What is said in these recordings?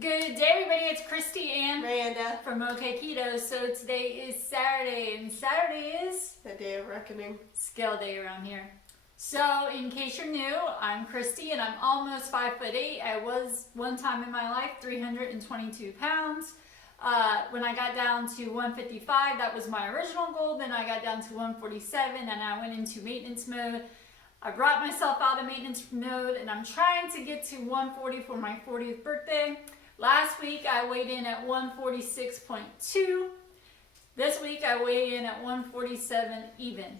Good day, everybody. It's Kristy and Myranda from Okketoh. So today is Saturday, and Saturday is the day of reckoning. scale day around here. So, in case you're new, I'm Kristy, and I'm almost 5'8". I was one time in my life 322 pounds. When I got down to 155, that was my original goal. Then I got down to 147, and I went into maintenance mode. I brought myself out of maintenance mode, and I'm trying to get to 140 for my 40th birthday. Last week I weighed in at 146.2. This week I weighed in at 147 even.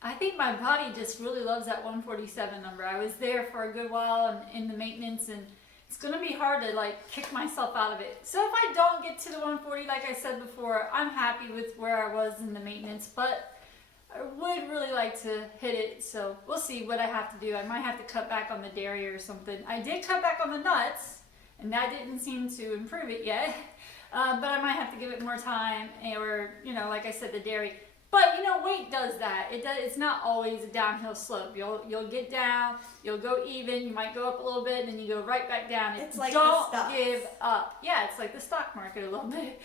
I think my body just really loves that 147 number. I was there for a good while and in the maintenance, and it's going to be hard to kick myself out of it. So if I don't get to the 140, like I said before, I'm happy with where I was in the maintenance, but I would really like to hit it, so we'll see what I have to do. I might have to cut back on the dairy or something. I did cut back on the nuts, and that didn't seem to improve it yet. But I might have to give it more time, or, like I said, the dairy. But, weight does that. It's not always a downhill slope. You'll get down, you'll go even, you might go up a little bit, and then you go right back down. It's like don't the stocks. give up. Yeah, it's like the stock market a little bit.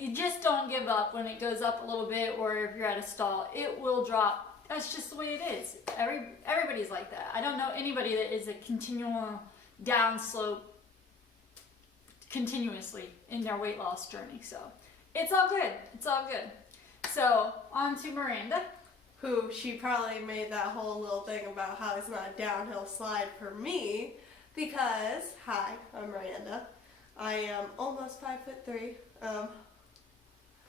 You just don't give up when it goes up a little bit, or if you're at a stall. It will drop. That's just the way it is. Everybody's like that. I don't know anybody that is a continual down slope continuously in their weight loss journey. So it's all good. It's all good. So on to Myranda. Who she probably made that whole little thing about how it's not a downhill slide for me because, hi, I'm Myranda. I am almost 5'3".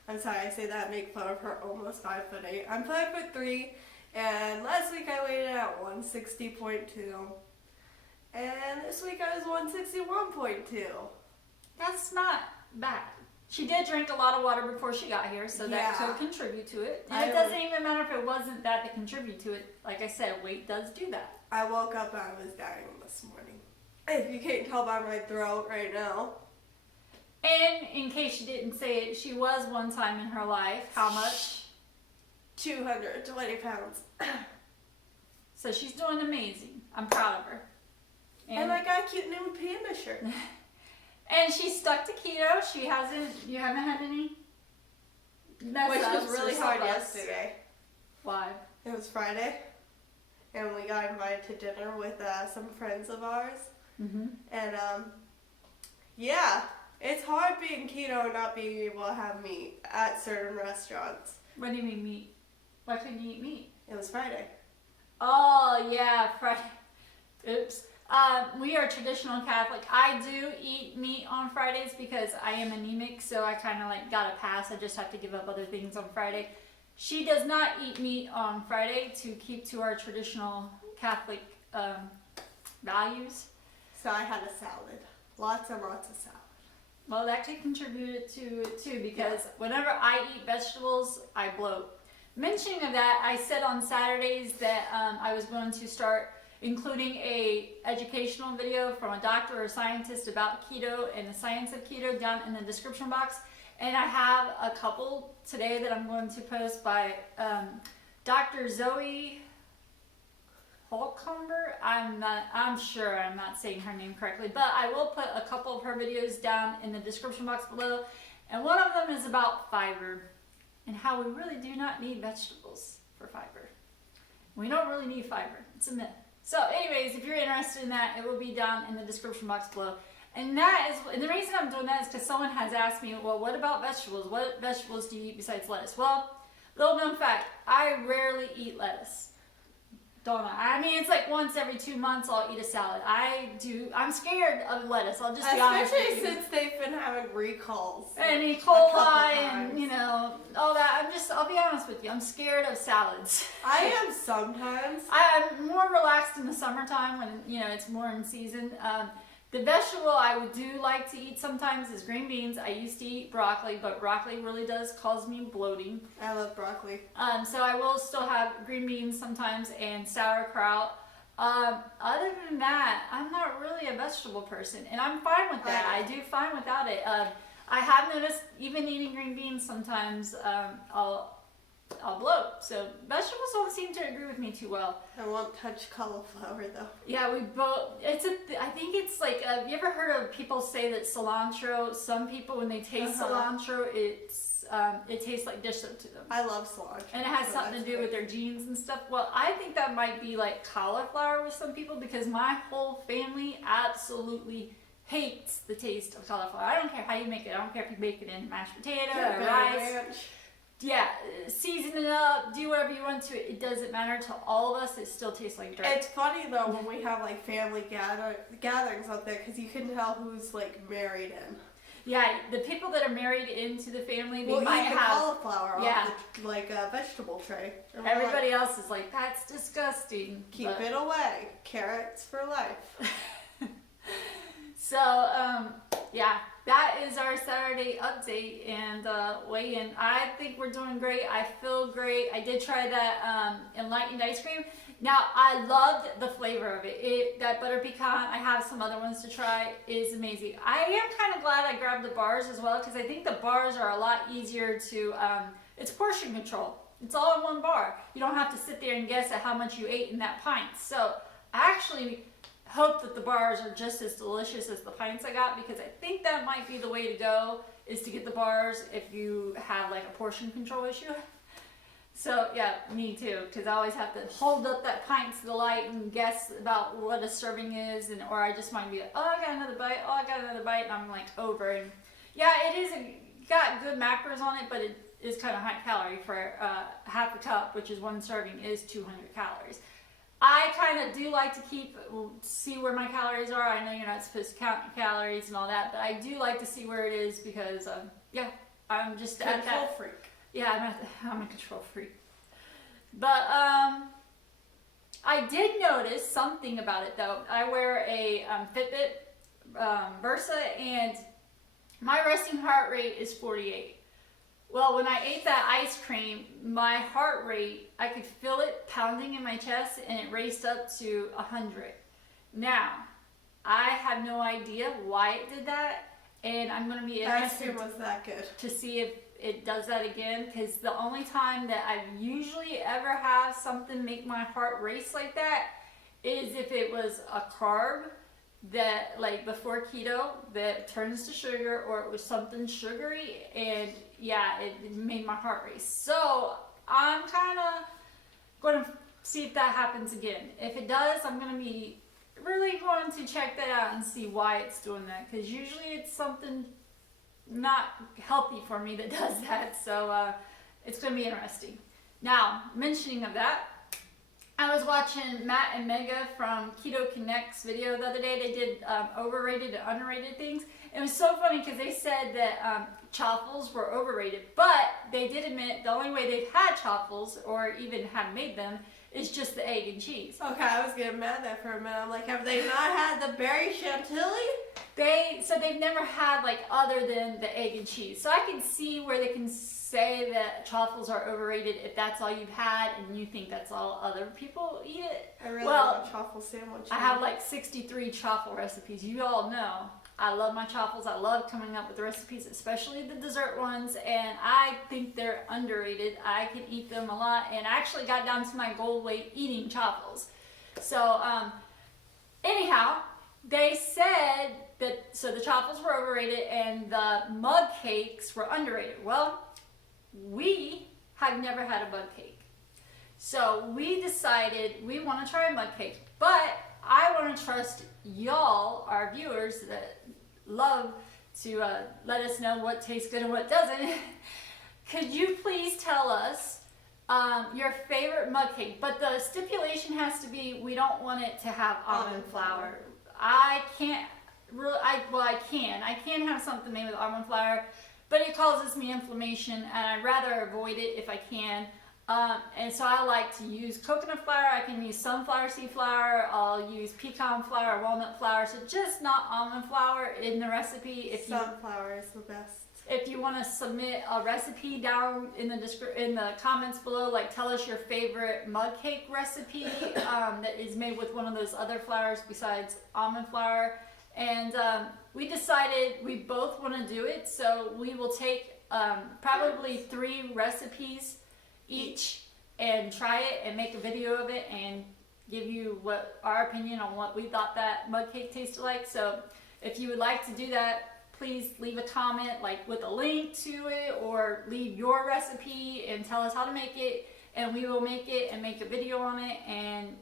I'm sorry I say that, make fun of her almost 5'8". I'm 5'3", and last week I weighed in at 160.2, and this week I was 161.2. That's not bad. She did drink a lot of water before she got here, so that could contribute to it. And it doesn't even matter if it wasn't that to contribute to it. Like I said, weight does do that. I woke up and I was dying this morning. If you can't tell by my throat right now. And in case you didn't say it, she was one time in her life, how much? 220 pounds. So she's doing amazing. I'm proud of her. And I got a cute new panda shirt. And she's stuck to keto. You haven't had any mess Which ups was really or hard slip-ups? yesterday. Why? It was Friday, and we got invited to dinner with some friends of ours. Mm-hmm. And yeah, it's hard being keto and not being able to have meat at certain restaurants. What do you mean meat? Why couldn't you eat meat? It was Friday. Oh, yeah, Friday. Oops. We are traditional Catholic. I do eat meat on Fridays because I am anemic, so I kind of got a pass. I just have to give up other things on Friday. She does not eat meat on Friday to keep to our traditional Catholic values. So I had a salad. Lots and lots of salad. Well, that could contribute to it too, because whenever I eat vegetables, I bloat. Mentioning of that, I said on Saturdays that I was going to start including a educational video from a doctor or a scientist about keto and the science of keto down in the description box. And I have a couple today that I'm going to post by Dr. Zoe Harcombe. I'm sure I'm not saying her name correctly, but I will put a couple of her videos down in the description box below. And one of them is about fiber and how we really do not need vegetables for fiber. We don't really need fiber. It's a myth. So anyways, if you're interested in that, it will be down in the description box below. And the reason I'm doing that is because someone has asked me, well, what about vegetables? What vegetables do you eat besides lettuce? Well, little known fact, I rarely eat lettuce. Don't I? I mean, it's like once every 2 months I'll eat a salad. I'm scared of lettuce. I'll just be honest with you. Especially since they've been having recalls. And E. coli and, all that. I'll be honest with you, I'm scared of salads. I am sometimes. I'm more relaxed in the summertime when, it's more in season. The vegetable I do like to eat sometimes is green beans. I used to eat broccoli, but broccoli really does cause me bloating. I love broccoli. So I will still have green beans sometimes and sauerkraut. Other than that, I'm not really a vegetable person, and I'm fine with that. I do fine without it. I have noticed even eating green beans sometimes, I'll I'll bloat. So vegetables don't seem to agree with me too well. I won't touch cauliflower though. Yeah, we both. I think it's like. You ever heard of people say that cilantro? Some people, when they taste cilantro, it tastes like dish soap to them. I love cilantro. And it has something to do with their genes and stuff. Well, I think that might be like cauliflower with some people because my whole family absolutely hates the taste of cauliflower. I don't care how you make it. I don't care if you make it in mashed potato or rice. Ranch. Yeah, season it up, do whatever you want to it. It doesn't matter to all of us. It still tastes like dirt. It's funny though when we have like family gatherings out there because you can tell who's like married in. Yeah, the people that are married into the family, they We'll might eat the have cauliflower off the like vegetable tray. And we're everybody like, else is like, that's disgusting. keep it away. Carrots for life. So, yeah, that is our Saturday update and weigh-in. I think we're doing great. I feel great. I did try that enlightened ice cream. Now, I loved the flavor of it. That butter pecan, I have some other ones to try, is amazing. I am kind of glad I grabbed the bars as well because I think the bars are a lot easier to, it's portion control. It's all in one bar. You don't have to sit there and guess at how much you ate in that pint. So, I actually hope that the bars are just as delicious as the pints I got because I think that might be the way to go is to get the bars if you have like a portion control issue. So yeah, me too, because I always have to hold up that pint to the light and guess about what a serving is, and or I just might be like, oh, I got another bite, and I'm like over. And yeah, it is got good macros on it, but it is kind of high calorie for half a cup, which is one serving, is 200 calories. I kind of do like to see where my calories are. I know you're not supposed to count your calories and all that, but I do like to see where it is because, yeah, I'm just at that. Control freak. Yeah, I'm a control freak. But I did notice something about it though. I wear a Fitbit Versa, and my resting heart rate is 48. Well, when I ate that ice cream, my heart rate, I could feel it pounding in my chest and it raced up to 100. Now, I have no idea why it did that, and I'm going to be interested was that good to see if it does that again, because the only time that I usually ever have something make my heart race like that is if it was a carb that, like before keto, that turns to sugar, or it was something sugary, and yeah, it made my heart race. So I'm kind of going to see if that happens again. If it does, I'm going to be really going to check that out and see why it's doing that, because usually it's something not healthy for me that does that. So it's going to be interesting. Now, mentioning of that, I was watching Matt and Mega from Keto Connect's video the other day. They did overrated and underrated things. It was so funny because they said that chaffles were overrated, but they did admit the only way they've had chaffles or even have made them is just the egg and cheese. Okay, I was getting mad there for a minute. I'm like, have they not had the berry chantilly? They've never had like other than the egg and cheese. So I can see where they can say that chaffles are overrated if that's all you've had and you think that's all other people eat it. I really want a chaffle sandwich. I have like 63 chaffle recipes. You all know I love my chaffles. I love coming up with recipes, especially the dessert ones, and I think they're underrated. I can eat them a lot, and I actually got down to my goal weight eating chaffles. So anyhow, they said that so the chaffles were overrated and the mug cakes were underrated. Well, we have never had a mug cake. So we decided we want to try a mug cake, but I want to trust y'all, our viewers that love to let us know what tastes good and what doesn't. Could you please tell us your favorite mug cake? But the stipulation has to be we don't want it to have almond flour. I can't really, I can have something made with almond flour, but it causes me inflammation, and I'd rather avoid it if I can. And so I like to use coconut flour. I can use sunflower seed flour. I'll use pecan flour, walnut flour. So just not almond flour in the recipe. Sunflower is the best. If you want to submit a recipe down in the comments below, like tell us your favorite mug cake recipe that is made with one of those other flours besides almond flour. And we decided we both want to do it, so we will take probably 3 recipes each and try it and make a video of it and give you what our opinion on what we thought that mug cake tasted like. So if you would like to do that, please leave a comment like with a link to it, or leave your recipe and tell us how to make it, and we will make it and make a video on it and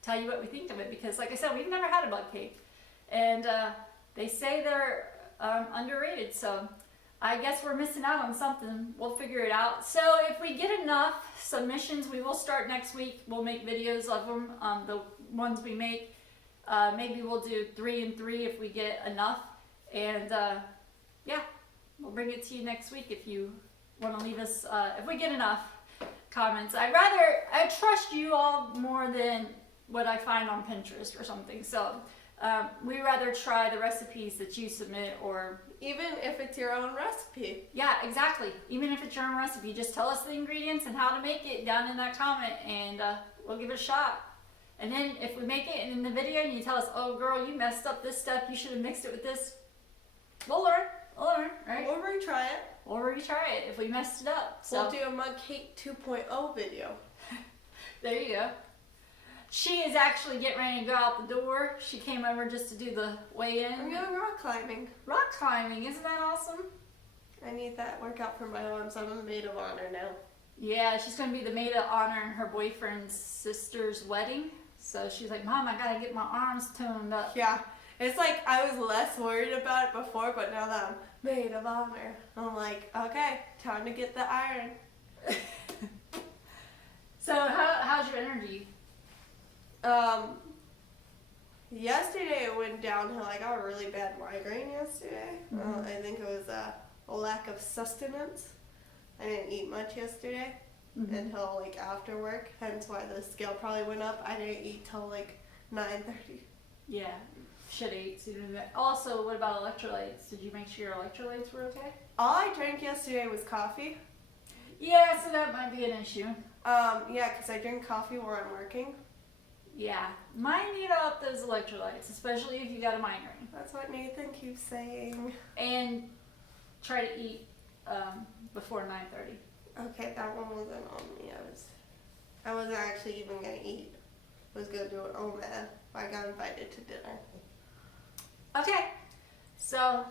tell you what we think of it. Because like I said, we've never had a mug cake, and they say they're underrated, so I guess we're missing out on something. We'll figure it out. So if we get enough submissions, we will start next week. We'll make videos of them, the ones we make. Maybe we'll do 3 and 3 if we get enough. And yeah, we'll bring it to you next week if you want to leave us, if we get enough comments. I trust you all more than what I find on Pinterest or something. So we rather try the recipes that you submit, or even if it's your own recipe. Yeah, exactly. Even if it's your own recipe, just tell us the ingredients and how to make it down in that comment, and we'll give it a shot. And then if we make it in the video and you tell us, oh girl, you messed up this step, you should have mixed it with this, we'll learn, right? We'll retry it. We'll retry it if we messed it up. So we'll do a mug cake 2.0 video. There you go. She is actually getting ready to go out the door. She came over just to do the weigh-in. I'm going rock climbing. Rock climbing, isn't that awesome? I need that workout for my arms. I'm a maid of honor now. Yeah, she's going to be the maid of honor in her boyfriend's sister's wedding. So she's like, Mom, I got to get my arms toned up. Yeah, it's like I was less worried about it before, but now that I'm maid of honor, I'm like, okay, time to get the iron. So how's your energy? Yesterday it went downhill. I got a really bad migraine yesterday. I think it was a lack of sustenance. I didn't eat much yesterday until like after work, hence why the scale probably went up. I didn't eat till like 9:30. Yeah, should eat sooner than. Also, what about electrolytes? Did you make sure your electrolytes were okay? All I drank yesterday was coffee. Yeah, so that might be an issue. Yeah, because I drink coffee while I'm working. Yeah, might need to up those electrolytes, especially if you got a migraine. That's what Nathan keeps saying. And try to eat before 9:30. Okay, that one wasn't on me. I wasn't actually even gonna eat. I was gonna do it. Oh man, I got invited to dinner. Okay, so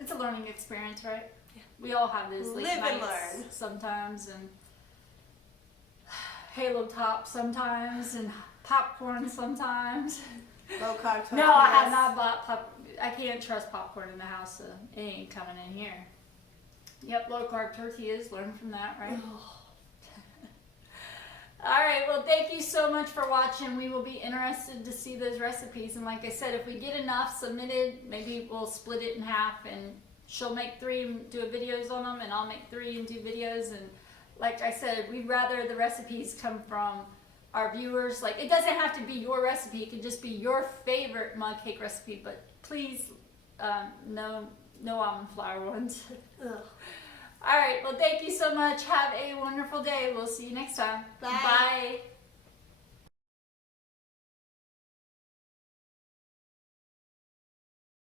it's a learning experience, right? Yeah. We all have those late Live and nights learn sometimes, and Halo Top sometimes, and popcorn sometimes. Low carb. No, I have not bought pop. I can't trust popcorn in the house, so it ain't coming in here. Yep, low carb tortillas. Learn from that, right? All right, well, thank you so much for watching. We will be interested to see those recipes. And like I said, if we get enough submitted, maybe we'll split it in half, and she'll make 3 and do videos on them, and I'll make 3 and do videos. And like I said, we'd rather the recipes come from our viewers. Like, it doesn't have to be your recipe. It could just be your favorite mug cake recipe. But please, no almond flour ones. Ugh. All right, well, thank you so much. Have a wonderful day. We'll see you next time. Bye. Bye.